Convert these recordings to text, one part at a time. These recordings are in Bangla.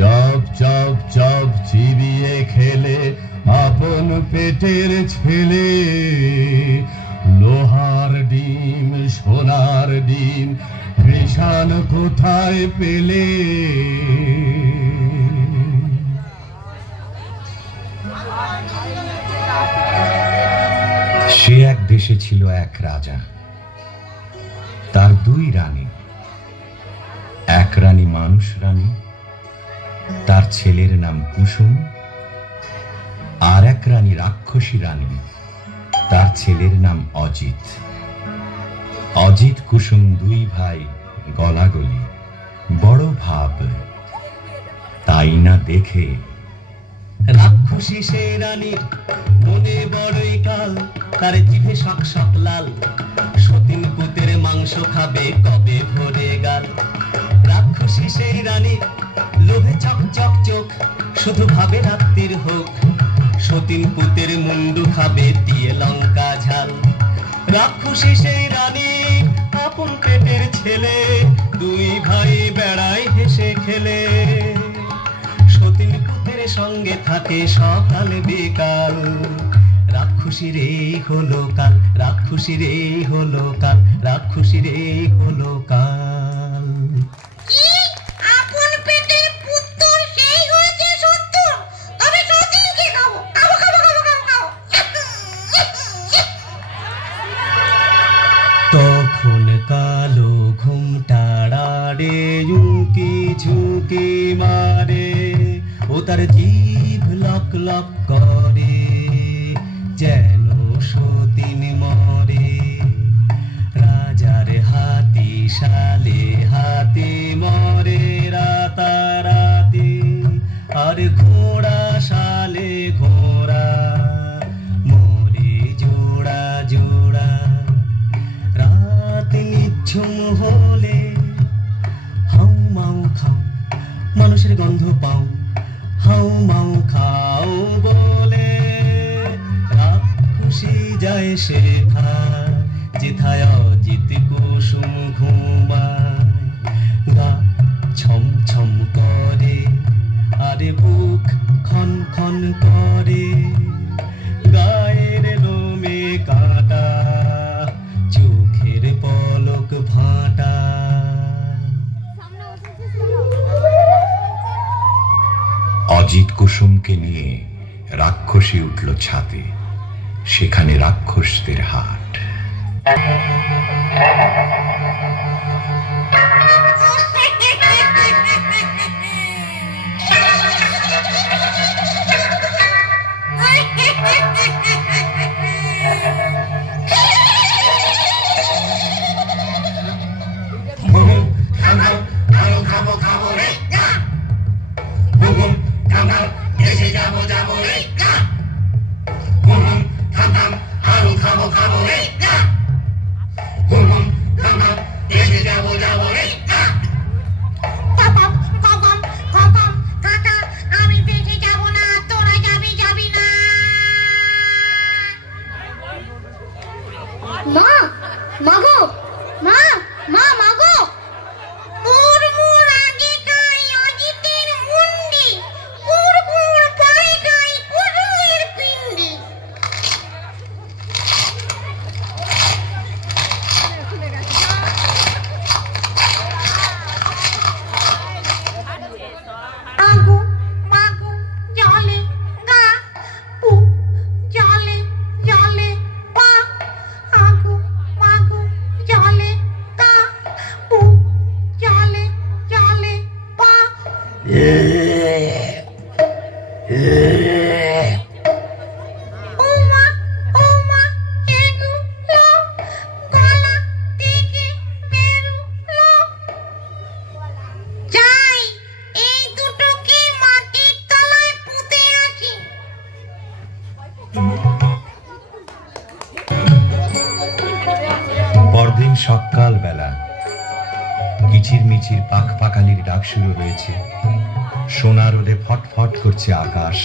চপ চপ চপ চিবিয়ে খেলে আপন পেটের ছেলে। লোহার ডিম সোনার ডিম কৃষাণ কোথায় পেলে? সে এক দেশে ছিল এক রাজা, তার দুই রানী। এক রানী মানুষ রানী, তার ছেলের নাম কুসুম। আর এক রানী রাক্ষসী রানী, তার ছেলের নাম অজিত। অজিত কুসুম দুই ভাই গলাগলি, বড় ভাব। তাই না দেখে রাক্ষসী সে রানীর মনে বড়ই কাল, তার জিভে শক শক লাল। সতীন পুতের মাংস খাবে কবে ভরে গাল। রাক্ষসী সেই রানীর লোভে চক চক চোখ, শুধু ভাবে রাত্রির হোক। সতীন পুতের মুন্ডু খাবে দিয়ে লঙ্কা ঝাল। রাক্ষসী সেই রানী আপন পেটের ছেলে, দুই ভাই বেড়ায় হেসে খেলে। সতীন পুতের সঙ্গে থাকে সকাল বিকাল। রাক্ষসীর এই হলো কাল, রাক্ষসীর এই হলো কাল, রাক্ষসীর এই হলো কাল। তখন কালো ঘুমটাড়ারে উঁকি ঝুঁকি মারে, ও তার জিভ লক লক করে যেন সতীন মরে। রাজার হাতি শালে হাতে মরে রাতারাতি, আর ঘোড়া শালে ঘোড়া মরে জোড়া জোড়া। রাত নিঝুম হলে হাউ মাউ খাও, মানুষের গন্ধ পাও। হাউ মাউ খাও বলে রাক্ষসী যায় সেথায়, যেথায় অজিত কুসুম ঘুমায়। গা ছম ছম করে আরে বুক খন খন করে, গায়ের লোমে কাঁটা, চোখের পলক ভাঁটা। অজিত কুসুমকে নিয়ে রাক্ষসী উঠল ছাদে, সেখানে রাক্ষসদের হাট। পরদিন সকাল বেলা কিচির মিচির পাখ পাখালির ডাক শুরু হয়েছে। সোনা রোদে ফটফট করছে আকাশ,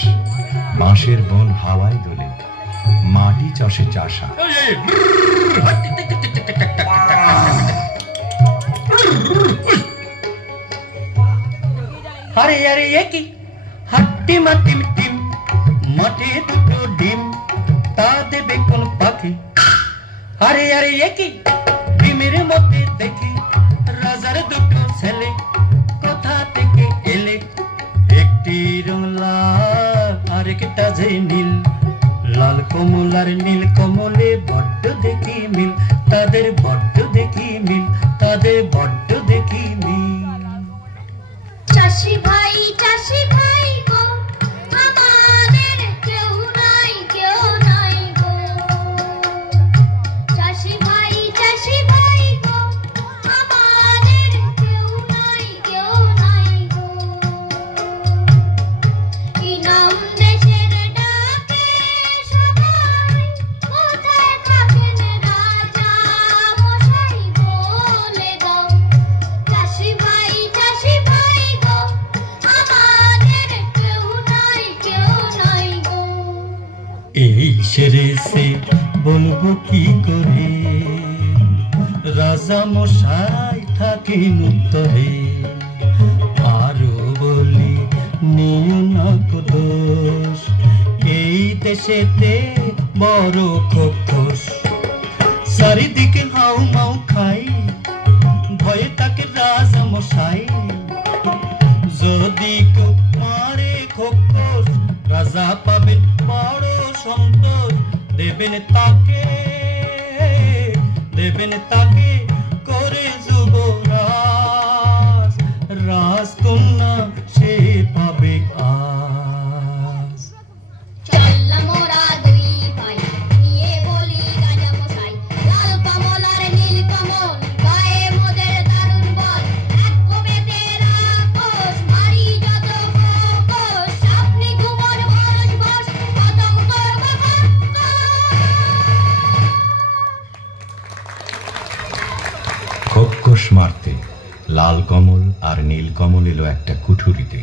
বাঁশের বন হাওয়ায় দোলে, মাটি চষে চাষা। আরে আরে কি হাট্টি মাটিম টিম মাঠে দুটো ডিম তা দেবে কোন পাখি আরে আরে কি ডিমের মধ্যে দেখি রাজার দুটো ছেলে কোথা থেকে এলে একটি রং লাল আরেকটা যে নীল লাল কমল আর নীল কমলে বড্ড দেখি মিল তাদের বড্ড দেখি মিল তাদের বড্ড দেখি মিল চাষি ভাই গো আমাদের কেউ নাই গো চাষি ভাই গো আমাদের কেউ নাই গো ইনাম দেশের ডাকে সবাই কোথায় থাকেন রাজা মশাই বলে দাও চাষি ভাই গো আমাদের কেউ নাই গো এই সেরেছে বলবো কি করে রাজা মশাই থাকেন উত্তরে আরো বলি নিও না কো দোষ এই দেশেতে বড় খোকস চারিদিকে হাউ মাউ খাই ভয়ে তাকে রাজা মশাই যদি কেউ মারে খোকস রাজা পাবেন বড় সন্তোষ দেবেন তাকে করে যুবরাজ রাজকন্যা সে পাবে আজ চললাম ওরা দুই ভাই নিয়ে বলি রাজা মশাই লাল কমল আর নীল কমল গায়ে মোদের দারুণ বল এক কবেতে রাক্ষস মারি যত খোকস আপনি ঘুমন বরস বস খতম করব খোকস মারতে লাল কমল আর নীল কমল এলো একটা কুঠুরিতে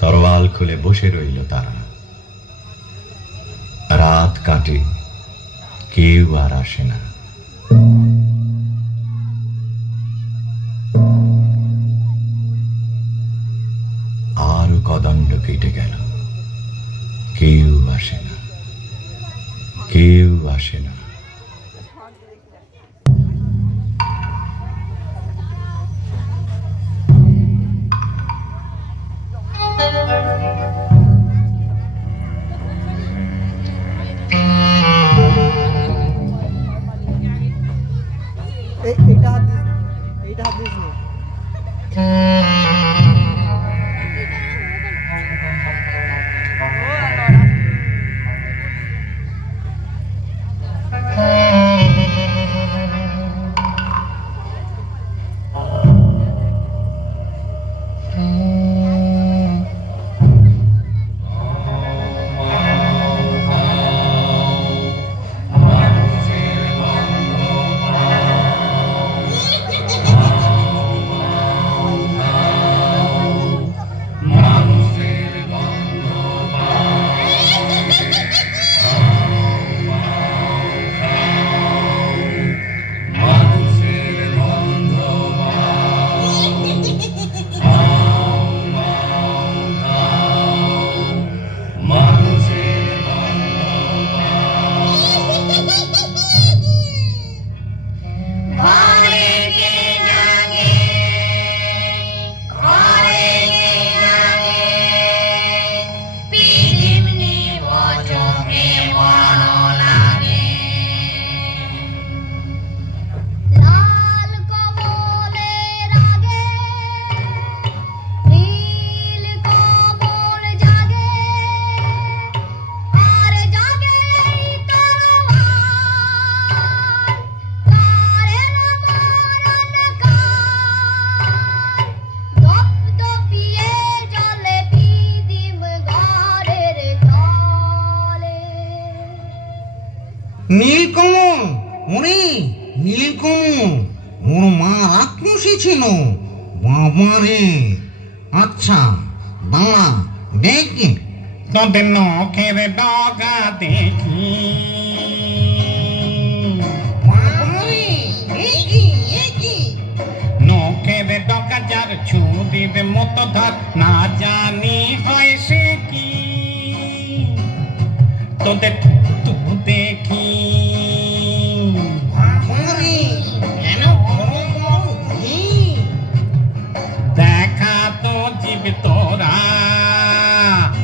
তরোয়াল খুলে বসে রইল তারা রাত কাটে কেউ আর আসে না আরো কদণ্ড কেটে গেল কেউ আসে না এইটা হাত দিস না নীলকমল ওরে নীলকমল ওর মা রাক্ষসী ছিল বাবারে আচ্ছা দাঁড়া দেখি তোদের নখের ডগা দেখি বাবারে নখের ডগা যার ছুঁড়ে পাখির মতো ধর, না জানি হয় সে কি, তোদের তো দেখি বাবারে, কেন বড় বড় ভিড়? দেখা তো জীব তোরা,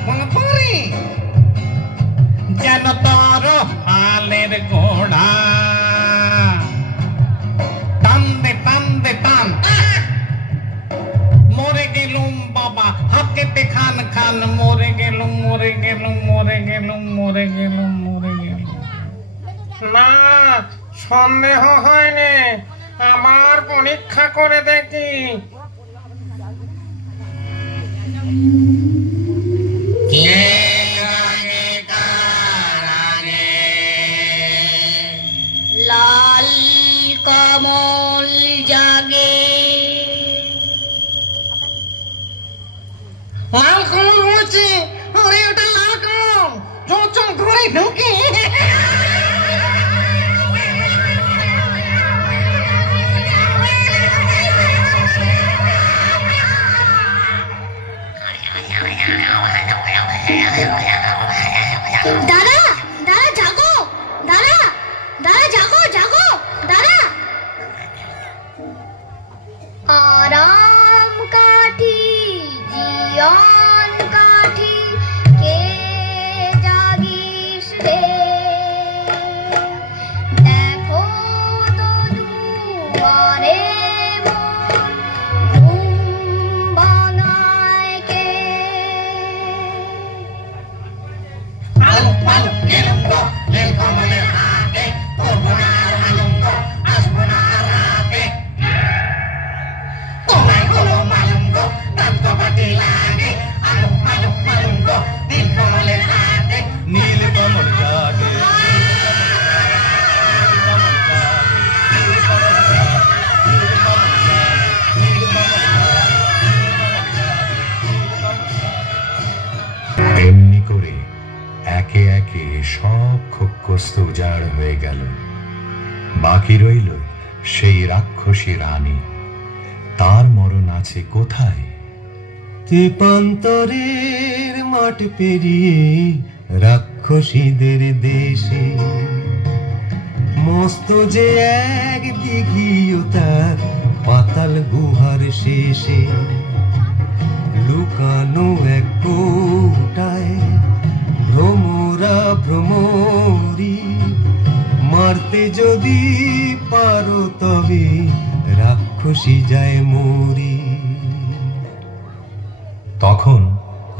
বাবারে, যেন তোর হালের ঘোড়া। টান দে টান দে টান, মরে গেলুম বাবা হাকেতে খান খান, মরে গেলুম মরে গেলুম মরে গেলুম মরে গেলুম মরে গেলুম। না, সন্দেহ হয়নি, আবার পরীক্ষা করে দেখি। কে জানে কার আগে? লাল কমল জাগে। লাল কমল বলছে, আরে ওটা লাল কমল, চল চল ঘরে ঢুকে। দাদা, দাদা জাগো, দাদা, দাদা জাগো, জাগো, দাদা। আরাম কাঠি, জিয়ন কাঠি, কে জাগিস রে? দেখো তো দুয়ারে মন, ঘুম ভাঙায় কে? আলু আলু গেলুম গো, নীল কমলের হাতে, করবো না আর আলুম গো, আসবো না আর রাতে। তোমায় হলো মালুম গো, দান্ত বাটি লাগে, আলু আলু মালুম গো, নীল কমলের হাতে। নীল কমল জাগে, এমনি করে একে একে সব খোকস্ত উজাড় হয়ে গেল। বাকি রইল সেই রাক্ষসী রানী। তার মরণ আছে কোথায়? তেপান্তরের মাঠ পেরিয়ে রাক্ষসীদের দেশে, মস্ত যে এক দিঘিও তার পাতাল গুহার শেষে। লুকানো এক কোটায় ভ্রমরা ভ্রমরি, মারতে যদি পারো তবে রাক্ষসী যায় মরি। তখন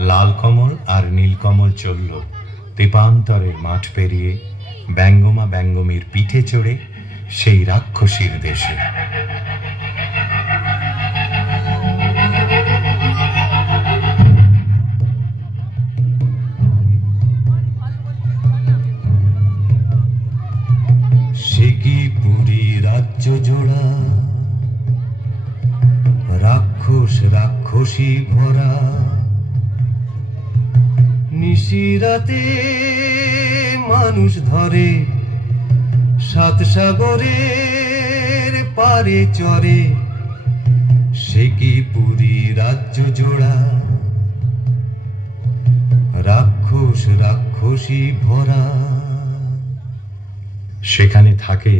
লাল কমল আর নীলকমল চলল তেপান্তরের মাঠ পেরিয়ে ব্যঙ্গমা ব্যঙ্গমীর পিঠে চড়ে সেই রাক্ষসীর দেশে। সে কি পুরী রাজ্য জোড়া, রাক্ষস রাক্ষসী ভরা। নিশিরাতে মানুষ ধরে, সাত সাগরের পারে চরে। সে কি পুরী রাজ্য জোড়া, রাক্ষস রাক্ষসী ভরা। সেখানে থাকে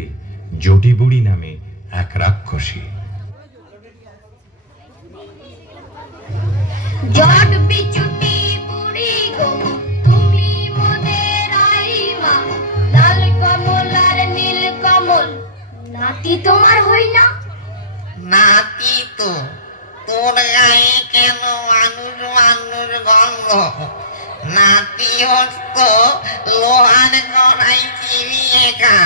জটিবুড়ি নামে এক রাক্ষসী। জট বিচুটি বুড়ি গো, তুমি মোদের আইমা। লাল কমল আর নীল কমল, নাতি তোমার হই না? নাতি তো, তোর গায়ে কেন মানুষ মানুষ গন্ধ? নাতি হস্ত লোহার কড়াই চিবিয়ে খা,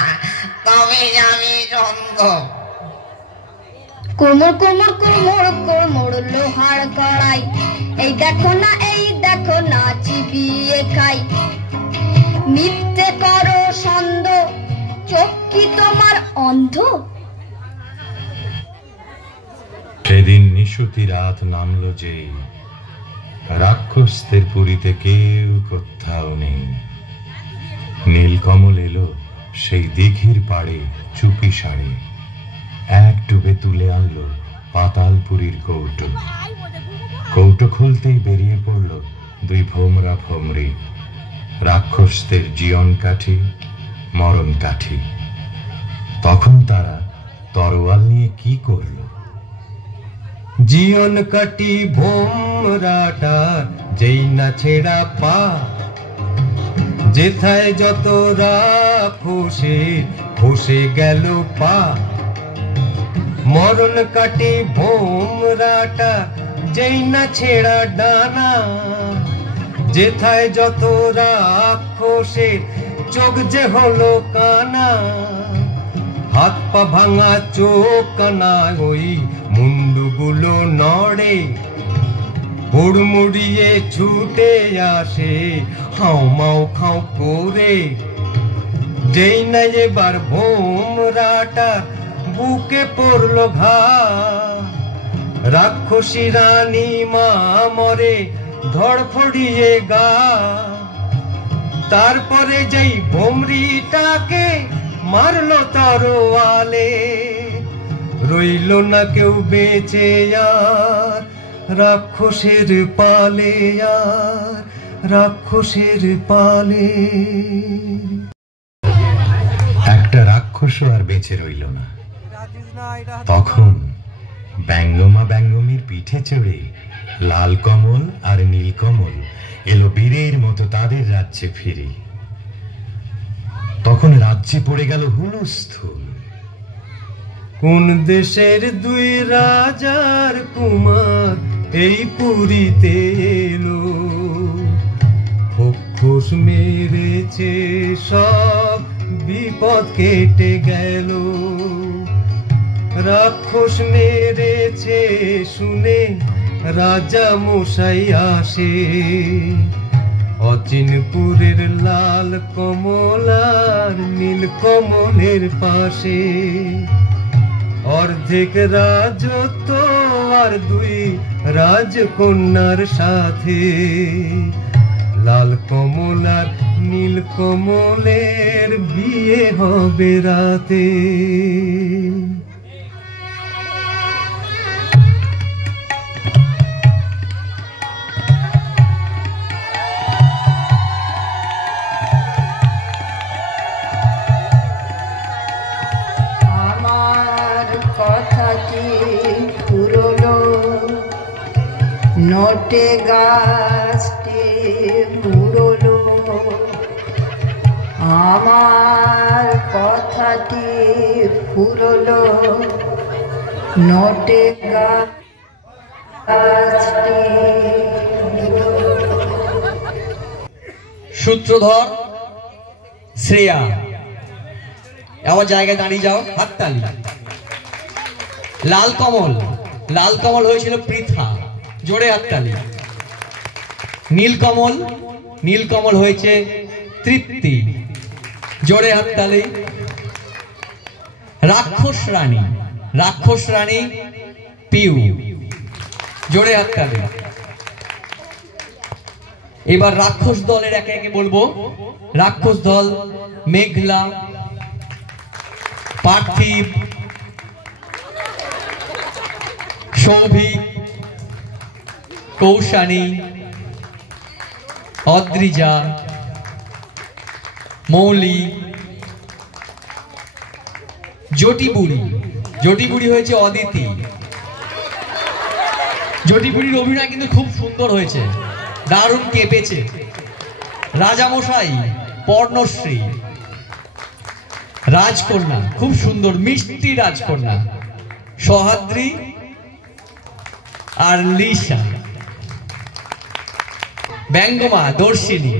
তবে যাবি চন্দ। কোমর কোমর কোমর কোমর লোহার কড়াই, এই দেখো না এই দেখো না চিবিয়ে খাই। মিথ্যে করো সন্দ, চোখ কি তোমার অন্ধ? সেদিন নিশুতি রাত নামলো যে, রাক্ষসদের পুরীতে কেউ কোথাও নেই। নীলকমল এলো সেই দিঘির পাড়ে চুপি সারে, এক ডুবে তুলে আনলো পাতালপুরীর কৌটো। কৌটো খুলতেই বেরিয়ে পড়ল দুই ভোমরা ভোমরি, রাক্ষসদের জীবন কাঠি মরণ কাঠি। তখন তারা তরোয়াল নিয়ে কি করল? জীবন কাটি ভোমরাটা যেই না ছেড়া পা, যেথায় যত রাক্ষসে খসে গেল পা। মরণ কাটি ভোমরাটা যেই না ছেড়া ডানা, যেথায় যত রাক্ষসে চোখ যে হলো কানা। হাত পা ভাঙা চোখ কানা ওই মুন্ডুগুলো নড়ে, হুড়মুড়িয়ে ছুটে আসে হাও মাও খাও করে। যেই না এবার ভোমরাটা বুকে পড়ল ঘা, রাক্ষসী রানী মা মরে ধড়ফড়িয়ে গা। তারপরে যেই ভোমরিটাকে মারলো তরোয়ালে, রইল না কেউ বেঁচে আর রাক্ষসের পালে, আর রাক্ষসের পালে। একটা রাক্ষসও আর বেঁচে রইল না। তখন ব্যঙ্গমা ব্যঙ্গমীর পিঠে চড়ে লাল কমল আর নীল কমল এলো বীরের মতো তাদের রাজ্যে ফিরে। তখন রাজ্যে পড়ে গেল হুলস্থুল। কোন দেশের দুই রাজার কুমার এই পুরীতে এলো, খোস মেরেছে সব বিপদ কেটে গেল। রাক্ষস মেরেছে শুনে রাজা মশাই আসে, অচিনপুরের লাল কমল আর নীল কমলের পাশে। অর্ধেক রাজত্ব আর দুই রাজকন্যার সাথে, লাল কমল আর নীল কমলের বিয়ে হবে রাতে। কথাটি পুরনো নোটে গাছটি মুড়লো, আমার কথাটি পুরলো নোটে গাছটি। সূত্রধর শ্রেয়া আমার জায়গায় দাঁড়িয়ে যাও, হাততালি। লাল কমল, লাল কমল হয়েছিল পৃথা, জোরে হাততালি। নীলকমল, নীলকমল হয়েছে তৃপ্তি, জোরে হাততালি। রাক্ষস রানী, রাক্ষস রানী পিউ, জোরে হাততালি। এবার রাক্ষস দলের একে একে বলবো। রাক্ষস দল মেঘলা, পার্থিব, সৌভিক, কৌশানী, অদ্রিজা, মৌলি, জটিবুড়ি। জটিবুড়ি হয়েছে অদিতি। জটিবুড়ির অভিনয় কিন্তু খুব সুন্দর হয়েছে, দারুণ কেঁপেছে। রাজামশাই পর্ণশ্রী, রাজকন্যা খুব সুন্দর মিষ্টি রাজকন্যা সহাদ্রি আর লিসা। ব্যঙ্গমা দর্শিনী।